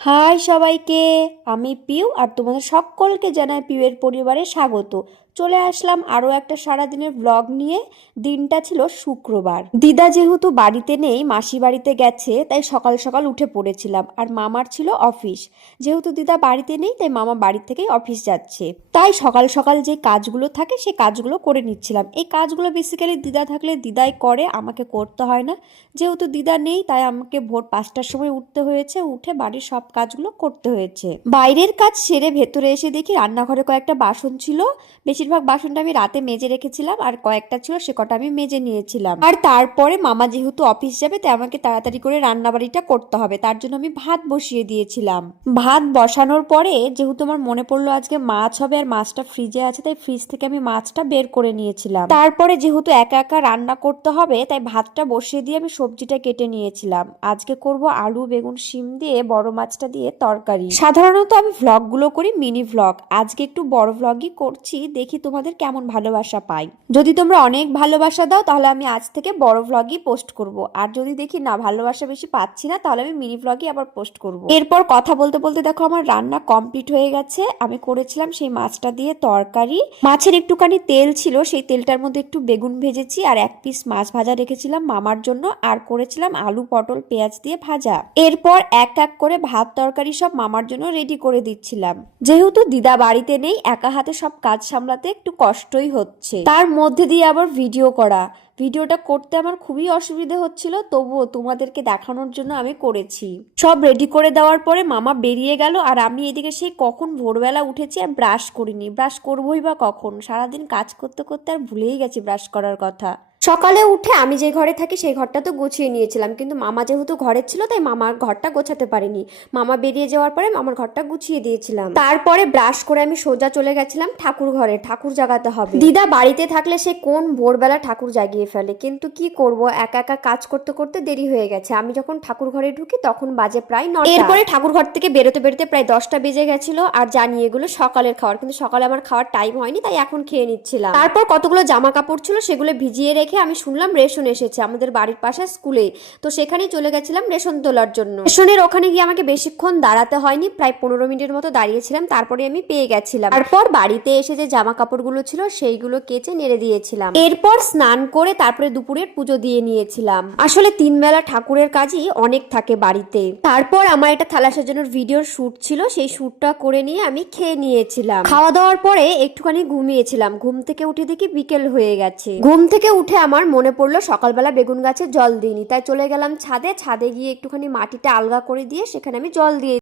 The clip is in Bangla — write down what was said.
হাই সবাইকে, আমি পিউ আর তোমাদের সকলকে জানাই পিউয়ের পরিবারে স্বাগত। চলে আসলাম আরও একটা সারাদিনের ব্লগ নিয়ে। দিনটা ছিল শুক্রবার। দিদা যেহেতু বাড়িতে নেই, মাসি বাড়িতে গেছে, তাই সকাল সকাল উঠে পড়েছিলাম। আর মামার ছিল অফিস। যেহেতু দিদা বাড়িতে নেই, তাই মামা বাড়ি থেকেই অফিস যাচ্ছে। তাই সকাল সকাল যে কাজগুলো থাকে সেই কাজগুলো করে নিচ্ছিলাম। এই কাজগুলো বেসিক্যালি দিদা থাকলে দিদাই করে, আমাকে করতে হয় না। যেহেতু দিদা নেই, তাই আমাকে ভোর 5টার সময় উঠতে হয়েছে, উঠে বাড়ির সব কাজগুলো করতে হয়েছে। বাইরের কাজ সেরে ভেতরে এসে দেখি রান্নাঘরে কয়েকটা বাসন ছিল। বেশিরভাগ বাসনটা আমি রাতে মেজে রেখেছিলাম, আর কয়েকটা ছিল সে কটা আমি মেজে নিয়েছিলাম। আর তারপরে মামা যেহেতু অফিস যাবে, তাই আমাকে তাড়াতাড়ি করে রান্না বাড়িটা করতে হবে, তার জন্য আমি ভাত বসিয়ে দিয়েছিলাম। ভাত বসানোর পরে যেহেতু আমার মনে পড়লো আজকে মাছ হবে আর মাছটা ফ্রিজে আছে, তাই ফ্রিজ থেকে আমি মাছটা বের করে নিয়েছিলাম। তারপরে যেহেতু একা একা রান্না করতে হবে, তাই ভাতটা বসিয়ে দিয়ে আমি সবজিটা কেটে নিয়েছিলাম। আজকে করব আলু বেগুন শিম দিয়ে বড় মাছটা দিয়ে তরকারি। সাধারণত আমি ভ্লগগুলো করি মিনি ভ্লগ, আজকে একটু বড় ভ্লগই করছি, দেখি তোমাদের কেমন ভালোবাসা পাই। যদি তোমরা অনেক ভালোবাসা দাও তাহলে আমি আজ থেকে বড় ভ্লগই পোস্ট করব, আর যদি দেখি না ভালোবাসা বেশি পাচ্ছি না, তাহলে আমি মিনি ভ্লগই আবার পোস্ট করব। এরপর কথা বলতে বলতে দেখো আমার রান্না কমপ্লিট হয়ে গেছে। আমি করেছিলাম সেই মাছটা দিয়ে তরকারি। মাছের একটুখানি তেল ছিল, সেই তেলটার মধ্যে একটু বেগুন ভেজেছি, আর এক পিস মাছ ভাজা রেখেছিলাম মামার জন্য, আর করেছিলাম আলু পটল পেঁয়াজ দিয়ে ভাজা। এরপর এক এক করে ভাত তরকারি সব মামার জন্য রেডি করে দিচ্ছিলাম। যেহেতু দিদা বাড়িতে নেই, একা হাতে সব কাজ সামলাতে একটু কষ্টই হচ্ছে, তার মধ্যে দিয়ে আবার ভিডিও করা। ভিডিওটা করতে আমার খুবই অসুবিধে হচ্ছিল, তবুও তোমাদেরকে দেখানোর জন্য আমি করেছি। সব রেডি করে দেওয়ার পরে মামা বেরিয়ে গেল, আর আমি এদিকে সেই কখন ভোরবেলা উঠেছি আর ব্রাশ করিনি। ব্রাশ করবোই বা কখন, সারাদিন কাজ করতে করতে আর ভুলেই গেছি ব্রাশ করার কথা। সকালে উঠে আমি যে ঘরে থাকি সেই ঘরটা তো গুছিয়ে নিয়েছিলাম, কিন্তু মামা যেহেতু ঘরে ছিল তাই মামার ঘরটা গোছাতে পারিনি। মামা বেরিয়ে যাওয়ার পরে মামার ঘরটা গুছিয়ে দিয়েছিলাম। তারপরে ব্রাশ করে আমি সোজা চলে গেছিলাম ঠাকুর ঘরে, ঠাকুর জাগাতে হবে। দিদা বাড়িতে থাকলে সে কোন ভোরবেলা ঠাকুর জাগিয়ে ফেলে, কিন্তু কি করব, একা একা কাজ করতে করতে দেরি হয়ে গেছে। আমি যখন ঠাকুর ঘরে ঢুকি তখন বাজে প্রায় 9টা। এরপরে ঠাকুর ঘর থেকে বেরোতে বেরোতে প্রায় 10টা বেজে গেছিল। আর জানি এগুলো সকালের খাবার, কিন্তু সকালে আমার খাওয়ার টাইম হয়নি, তাই এখন খেয়ে নিচ্ছিলাম। তারপর কতগুলো জামা কাপড় ছিল সেগুলো ভিজিয়ে রেখে আমি শুনলাম রেশন এসেছে আমাদের বাড়ির পাশে স্কুলে, তো সেখানেই চলে গেছিলাম রেশন তোলার জন্য। রেশনের ওখানে গিয়ে আমাকে বেশিক্ষণ দাঁড়াতে হয়নি, প্রায় 15 মিনিটের মতো দাঁড়িয়েছিলাম, তারপরে আমি পেয়ে গেছিলাম। তারপর বাড়িতে এসে যে জামা কাপড়গুলো ছিল সেইগুলো কেচে নেড়ে দিয়েছিলাম। এরপর স্নান করে তারপরে দুপুরের পুজো দিয়ে নিয়েছিলাম। আসলে 3 বেলা ঠাকুরের কাজই অনেক থাকে বাড়িতে। তারপর আমার একটা থালা সাজানোর ভিডিওর শুট ছিল, সেই শুটটা করে নিয়ে আমি খেয়ে নিয়েছিলাম। খাওয়া দাওয়ার পরে একটুখানি ঘুমিয়েছিলাম। ঘুম থেকে উঠে দেখি বিকেল হয়ে গেছে। ঘুম থেকে উঠে আমার মনে পড়লো সকালবেলা বেগুন গাছে জল দিইনি, তাই চলে গেলাম ছাদে। ছাদে গিয়ে একটুখানি মাটিটা আলগা করে দিয়ে সেখানে আমি জল দিয়ে